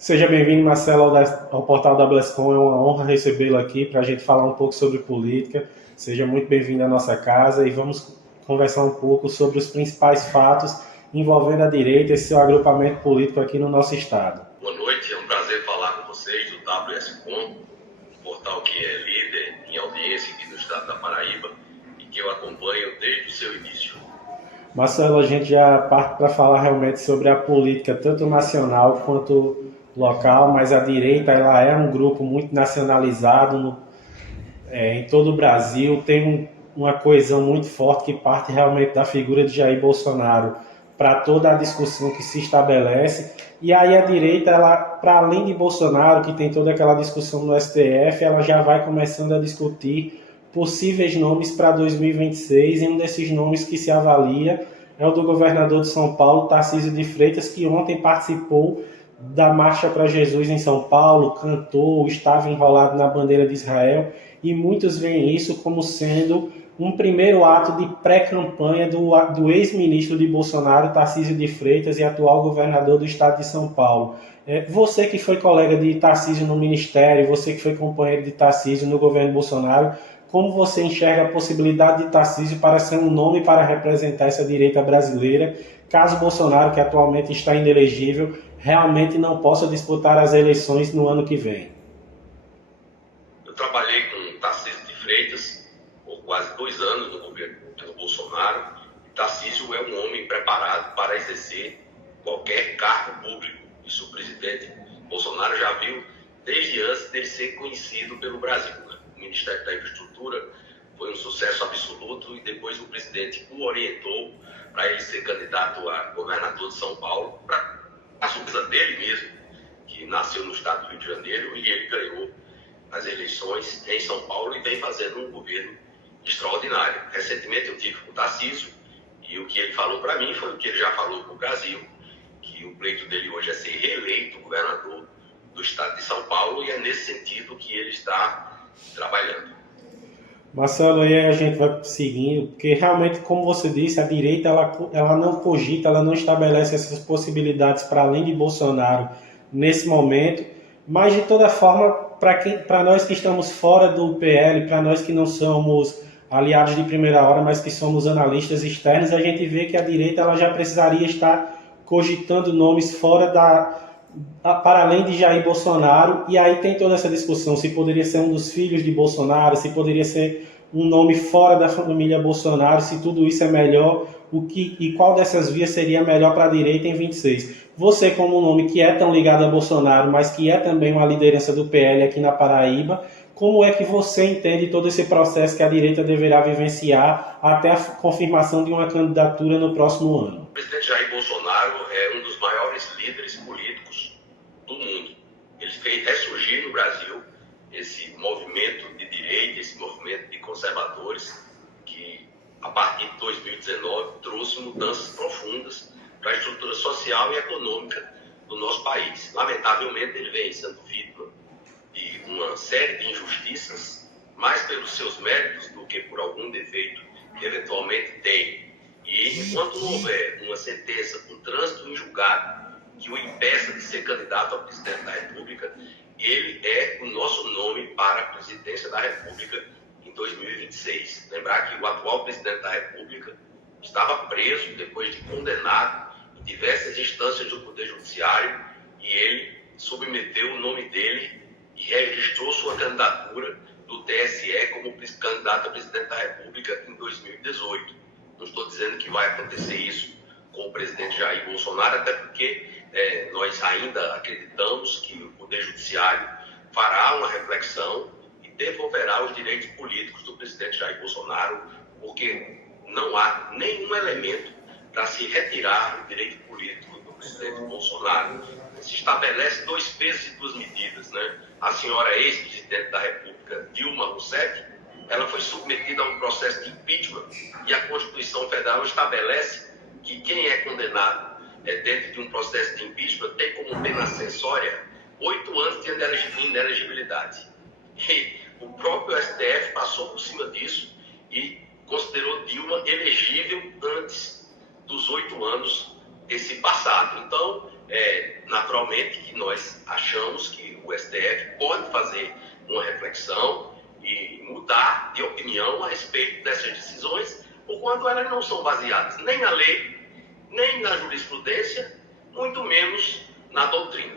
Seja bem-vindo, Marcelo, ao portal da Blescom. É uma honra recebê-lo aqui para a gente falar um pouco sobre política. Seja muito bem-vindo à nossa casa e vamos conversar um pouco sobre os principais fatos envolvendo a direita e seu agrupamento político aqui no nosso estado. Boa noite, é um prazer falar com vocês do WSCom, um portal que é líder em audiência aqui no estado da Paraíba e que eu acompanho desde o seu início. Marcelo, a gente já parte para falar realmente sobre a política, tanto nacional quanto local, mas a direita ela é um grupo muito nacionalizado em todo o Brasil, tem uma coesão muito forte que parte realmente da figura de Jair Bolsonaro para toda a discussão que se estabelece. E aí a direita, ela, para além de Bolsonaro, que tem toda aquela discussão no STF, ela já vai começando a discutir possíveis nomes para 2026, e um desses nomes que se avalia é o do governador de São Paulo, Tarcísio de Freitas, que ontem participou da Marcha para Jesus em São Paulo, cantou, estava enrolado na bandeira de Israel, e muitos veem isso como sendo um primeiro ato de pré-campanha do ex-ministro de Bolsonaro, Tarcísio de Freitas, e atual governador do estado de São Paulo. Você que foi colega de Tarcísio no Ministério, você que foi companheiro de Tarcísio no governo Bolsonaro, como você enxerga a possibilidade de Tarcísio para ser um nome para representar essa direita brasileira, caso Bolsonaro, que atualmente está inelegível, realmente não possa disputar as eleições no ano que vem? Eu trabalhei com Tarcísio de Freitas por quase 2 anos no governo do Bolsonaro. Tarcísio é um homem preparado para exercer qualquer cargo público. Isso o presidente Bolsonaro já viu desde antes dele ser conhecido pelo Brasil. O Ministério da Infraestrutura foi um sucesso absoluto e depois o presidente o orientou para ele ser candidato a governador de São Paulo, para a surpresa dele mesmo, que nasceu no estado do Rio de Janeiro, e ele ganhou as eleições em São Paulo e vem fazendo um governo extraordinário. Recentemente eu tive com o Tarcísio e o que ele falou para mim foi o que ele já falou para o Brasil, que o pleito dele hoje é ser reeleito governador do estado de São Paulo, e é nesse sentido que ele está trabalhando. Marcelo, aí a gente vai seguindo, porque realmente, como você disse, a direita ela não cogita, ela não estabelece essas possibilidades para além de Bolsonaro nesse momento, mas de toda forma, para nós que estamos fora do PL, para nós que não somos aliados de primeira hora, mas que somos analistas externos, a gente vê que a direita ela já precisaria estar cogitando nomes fora para além de Jair Bolsonaro, e aí tem toda essa discussão se poderia ser um dos filhos de Bolsonaro, se poderia ser um nome fora da família Bolsonaro, se tudo isso é melhor, e qual dessas vias seria melhor para a direita em 26. Você, como um nome que é tão ligado a Bolsonaro, mas que é também uma liderança do PL aqui na Paraíba, como é que você entende todo esse processo que a direita deverá vivenciar até a confirmação de uma candidatura no próximo ano? O presidente Jair Bolsonaro é um dos maiores líderes políticos do mundo. Ele fez ressurgir no Brasil esse movimento de direita, esse movimento de conservadores, que a partir de 2019 trouxe mudanças profundas para a estrutura social e econômica do nosso país. Lamentavelmente, ele vem sendo vítima de uma série de injustiças, mais pelos seus méritos do que por algum defeito que eventualmente tem. E enquanto não houver uma sentença, um trânsito em julgado que o impeça de ser candidato a presidente da República, ele é o nosso nome para a presidência da República em 2026. Lembrar que o atual presidente da República estava preso depois de condenado em diversas instâncias do Poder Judiciário, e ele submeteu o nome dele e registrou sua candidatura do TSE como candidato a presidente da República em 2018. Não estou dizendo que vai acontecer isso com o presidente Jair Bolsonaro, até porque nós ainda acreditamos que o Poder Judiciário fará uma reflexão e devolverá os direitos políticos do presidente Jair Bolsonaro, porque não há nenhum elemento para se retirar o direito político do presidente Bolsonaro. Se estabelece 2 pesos e 2 medidas, né? A senhora ex-presidente da República, Dilma Rousseff, ela foi submetida a um processo de impeachment, e a Constituição Federal estabelece que quem é condenado dentro de um processo de impeachment tem como pena acessória 8 anos de inelegibilidade. E o próprio STF passou por cima disso e considerou Dilma elegível antes dos 8 anos ter se passado. Então, Naturalmente que nós achamos que o STF pode fazer uma reflexão e mudar de opinião a respeito dessas decisões, porquanto elas não são baseadas nem na lei, nem na jurisprudência, muito menos na doutrina.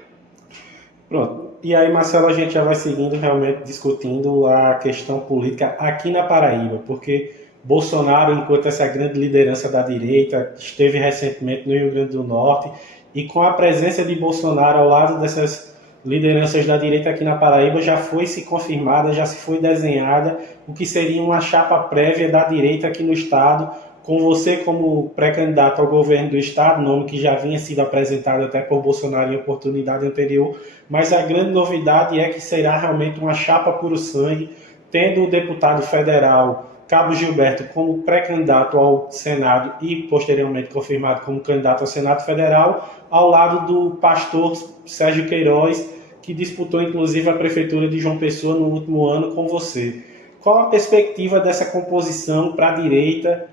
Pronto. E aí, Marcelo, a gente já vai seguindo realmente discutindo a questão política aqui na Paraíba, porque Bolsonaro, enquanto essa grande liderança da direita, esteve recentemente no Rio Grande do Norte, e com a presença de Bolsonaro ao lado dessas lideranças da direita aqui na Paraíba, já foi se confirmada, já se foi desenhada o que seria uma chapa prévia da direita aqui no estado, com você como pré-candidato ao governo do estado, nome que já vinha sido apresentado até por Bolsonaro em oportunidade anterior, mas a grande novidade é que será realmente uma chapa puro sangue, tendo o deputado federal Cabo Gilberto como pré-candidato ao Senado e posteriormente confirmado como candidato ao Senado Federal, ao lado do pastor Sérgio Queiroz, que disputou inclusive a prefeitura de João Pessoa no último ano com você. Qual a perspectiva dessa composição para a direita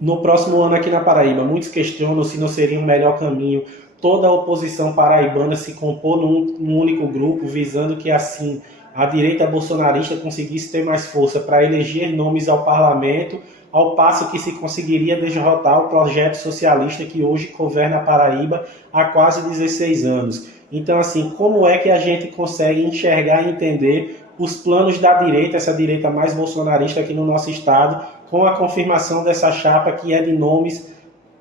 no próximo ano aqui na Paraíba? Muitos questionam se não seria um melhor caminho toda a oposição paraibana se compor num único grupo, visando que assim a direita bolsonarista conseguisse ter mais força para eleger nomes ao parlamento, ao passo que se conseguiria derrotar o projeto socialista que hoje governa a Paraíba há quase 16 anos. Então, assim, como é que a gente consegue enxergar e entender os planos da direita, essa direita mais bolsonarista aqui no nosso estado, com a confirmação dessa chapa que é de nomes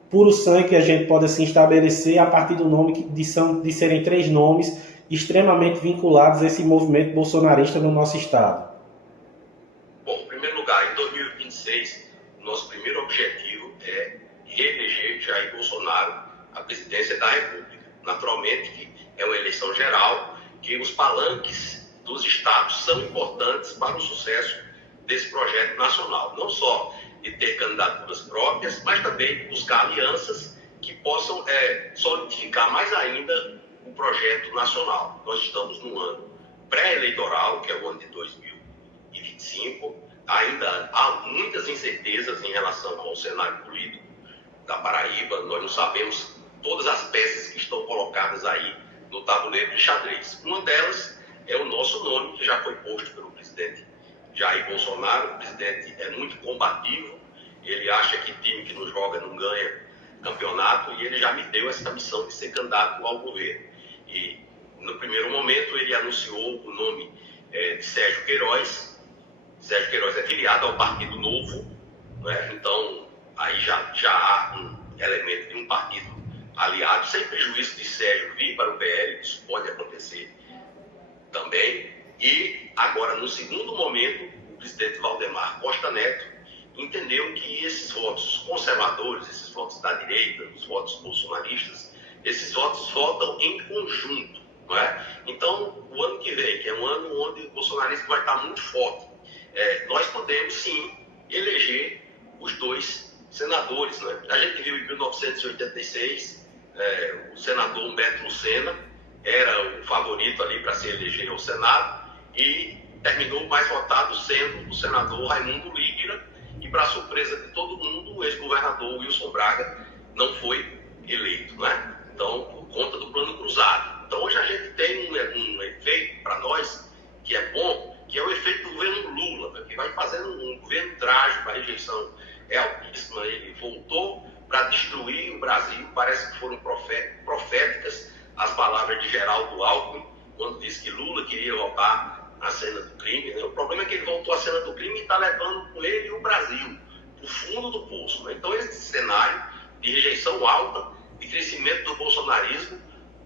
puro sangue, que a gente pode assim estabelecer a partir do nome de serem 3 nomes extremamente vinculados a esse movimento bolsonarista no nosso estado? Bom, em primeiro lugar, em 2026, nosso primeiro objetivo é reeleger Jair Bolsonaro à presidência da República. Naturalmente que é uma eleição geral, que os palanques dos estados são importantes para o sucesso desse projeto nacional. Não só de ter candidaturas próprias, mas também de buscar alianças que possam solidificar mais ainda o projeto nacional. Nós estamos num ano pré-eleitoral, que é o ano de 2025. Ainda há muitas incertezas em relação ao cenário político da Paraíba. Nós não sabemos todas as peças que estão colocadas aí no tabuleiro de xadrez. Uma delas é o nosso nome, que já foi posto pelo presidente Jair Bolsonaro. O presidente é muito combativo, ele acha que time que não joga não ganha campeonato, e ele já me deu essa missão de ser candidato ao governo. E no primeiro momento ele anunciou o nome de Sérgio Queiroz. Sérgio Queiroz é filiado ao Partido Novo, né? Então aí já há um elemento de um partido aliado, sem prejuízo de Sérgio vir para o PL, isso pode acontecer também. E agora, no segundo momento, o presidente Valdemar Costa Neto entendeu que esses votos conservadores, esses votos da direita, os votos bolsonaristas, esses votos votam em conjunto, não é? Então, o ano que vem, que é um ano onde o bolsonarismo vai estar muito forte, nós podemos sim eleger os 2 senadores, né? A gente viu em 1986, o senador Humberto Lucena era o favorito ali para se eleger ao Senado, e terminou mais votado sendo o senador Raimundo Lira, e para surpresa de todo mundo, o ex-governador Wilson Braga não foi eleito, né? Então, por conta do plano cruzado. Então, hoje a gente tem um efeito para nós que é bom, que é o efeito do governo Lula, né? Que vai fazendo um governo trágico, a rejeição é altíssima, ele voltou para destruir o Brasil. Parece que foram proféticas as palavras de Geraldo Alckmin, quando disse que Lula queria voltar à cena do crime, né? O problema é que ele voltou à cena do crime e está levando com ele o Brasil para o fundo do poço, né? Então, esse cenário de rejeição alta, de crescimento do bolsonarismo,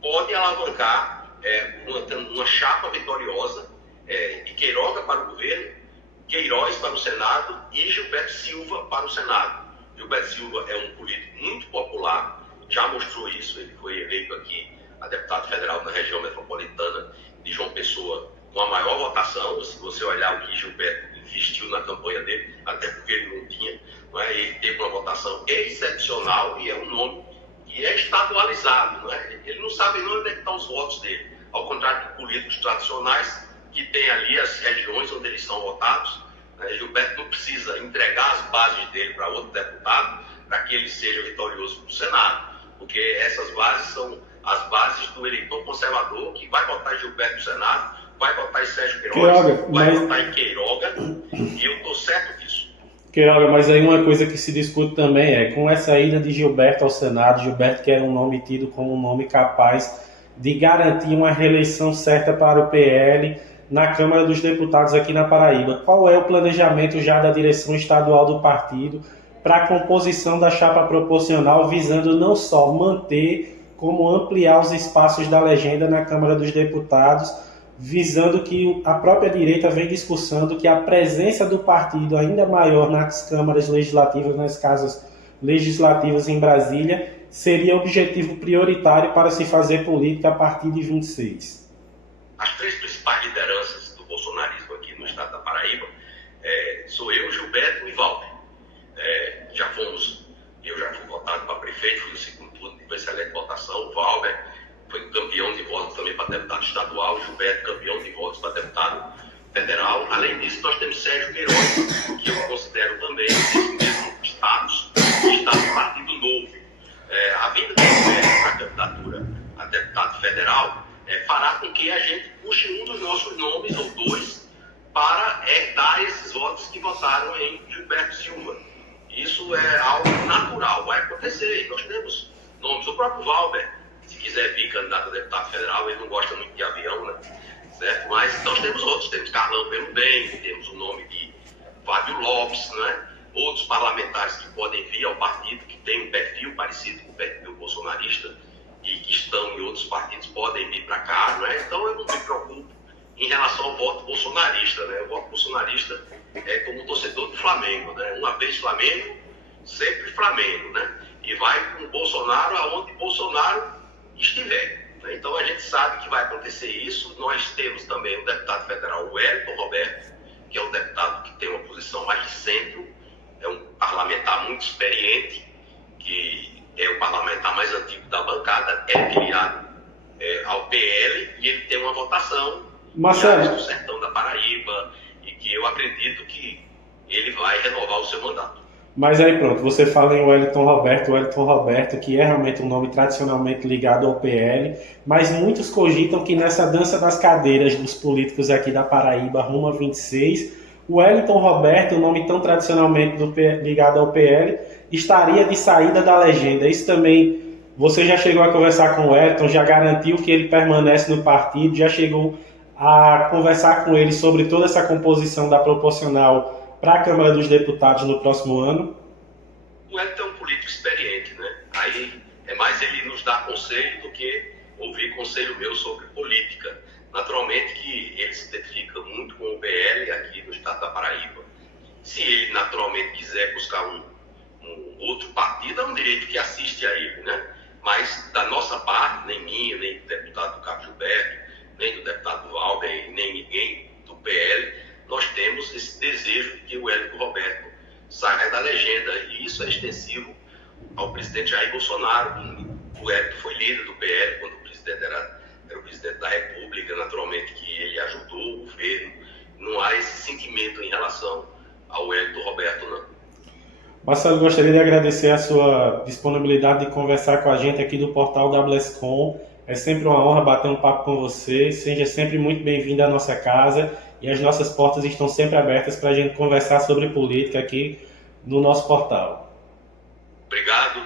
pode alavancar uma chapa vitoriosa de Queiroga para o governo, Queiroz para o Senado e Gilberto Silva para o Senado. Gilberto Silva é um político muito popular, já mostrou isso, ele foi eleito aqui a deputado federal na região metropolitana de João Pessoa com a maior votação. Se você olhar o que Gilberto investiu na campanha dele, até porque ele não tinha, não é? Ele teve uma votação excepcional e é um nome que é estadualizado, não é? Ele não sabe nem onde é que estão os votos dele, ao contrário de políticos tradicionais que têm ali as regiões onde eles são votados, né? Gilberto não precisa entregar as bases dele para outro deputado para que ele seja vitorioso para o Senado, porque essas bases são as bases do eleitor conservador, que vai votar em Gilberto no Senado, vai votar em Sérgio Queiroga, vai votar em Queiroga, e eu estou certo disso. Queiroga, mas aí uma coisa que se discute também é, com essa ida de Gilberto ao Senado, Gilberto que era um nome tido como um nome capaz de garantir uma reeleição certa para o PL na Câmara dos Deputados aqui na Paraíba. Qual é o planejamento já da direção estadual do partido para a composição da chapa proporcional, visando não só manter, como ampliar os espaços da legenda na Câmara dos Deputados, visando que a própria direita vem discussando que a presença do partido ainda maior nas câmaras legislativas, nas casas legislativas em Brasília, seria objetivo prioritário para se fazer política a partir de 26. As três principais lideranças do bolsonarismo aqui no estado da Paraíba sou eu, Gilberto e Valber. Eu já fui votado para prefeito, fui no segundo turno, depois seleta votação. O Valber foi campeão de votos também para deputado estadual, o Gilberto campeão de votos para deputado federal. Além disso, nós temos Sérgio Queiroga, que eu considero também esse mesmo status do Partido Novo. A vinda do Gilberto para a candidatura a deputado federal fará com que a gente puxe um dos nossos nomes ou dois para herdar esses votos que votaram em Gilberto Silva. Isso é algo natural, vai acontecer. E nós temos nomes. O próprio Valber, se quiser vir candidato a deputado federal, ele não gosta muito de avião, né? Certo? Mas nós temos outros, temos Carlão pelo Bem, temos o nome de Fábio Lopes, né? Outros parlamentares que podem vir ao partido, que tem um perfil parecido com o perfil bolsonarista e que estão em outros partidos, podem vir para cá, né? Então eu não me preocupo em relação ao voto bolsonarista, né? O voto bolsonarista é como o torcedor do Flamengo, né? Uma vez Flamengo, sempre Flamengo, né? E vai com o Bolsonaro aonde Bolsonaro estiver. Né? Então a gente sabe que vai acontecer isso. Nós temos também o deputado federal, o Wellington Roberto, que é um deputado que tem uma posição mais de centro, é um parlamentar muito experiente, que é o parlamentar mais antigo da bancada, é filiado ao PL, e ele tem uma votação do sertão da Paraíba, e que eu acredito que ele vai renovar o seu mandato. Mas aí pronto, você fala em Wellington Roberto, que é realmente um nome tradicionalmente ligado ao PL, mas muitos cogitam que nessa dança das cadeiras dos políticos aqui da Paraíba, rumo a 26, o Wellington Roberto, um nome tão tradicionalmente ligado ao PL, estaria de saída da legenda. Isso também, você já chegou a conversar com o Wellington, já garantiu que ele permanece no partido, já chegou a conversar com ele sobre toda essa composição da proporcional para a Câmara dos Deputados no próximo ano? O Wellington é um político experiente, né? Aí é mais ele nos dar conselho do que ouvir conselho meu sobre política. Naturalmente que ele se identifica muito com o PL aqui no estado da Paraíba. Se ele naturalmente quiser buscar um outro partido, é um direito que assiste a ele, né? Mas da nossa parte, nem minha, nem do deputado Carlos Gilberto, nem do deputado Valber, nem ninguém do PL, nós temos esse desejo de que o Wellington Roberto saia da legenda, e isso é extensivo ao presidente Jair Bolsonaro. O Wellington foi líder do PL quando o presidente era o presidente da República, naturalmente que ele ajudou o governo. Não há esse sentimento em relação ao Wellington Roberto, não. Marcelo, gostaria de agradecer a sua disponibilidade de conversar com a gente aqui do portal WSCom. É sempre uma honra bater um papo com você. Seja sempre muito bem-vindo à nossa casa. E as nossas portas estão sempre abertas para a gente conversar sobre política aqui no nosso portal. Obrigado.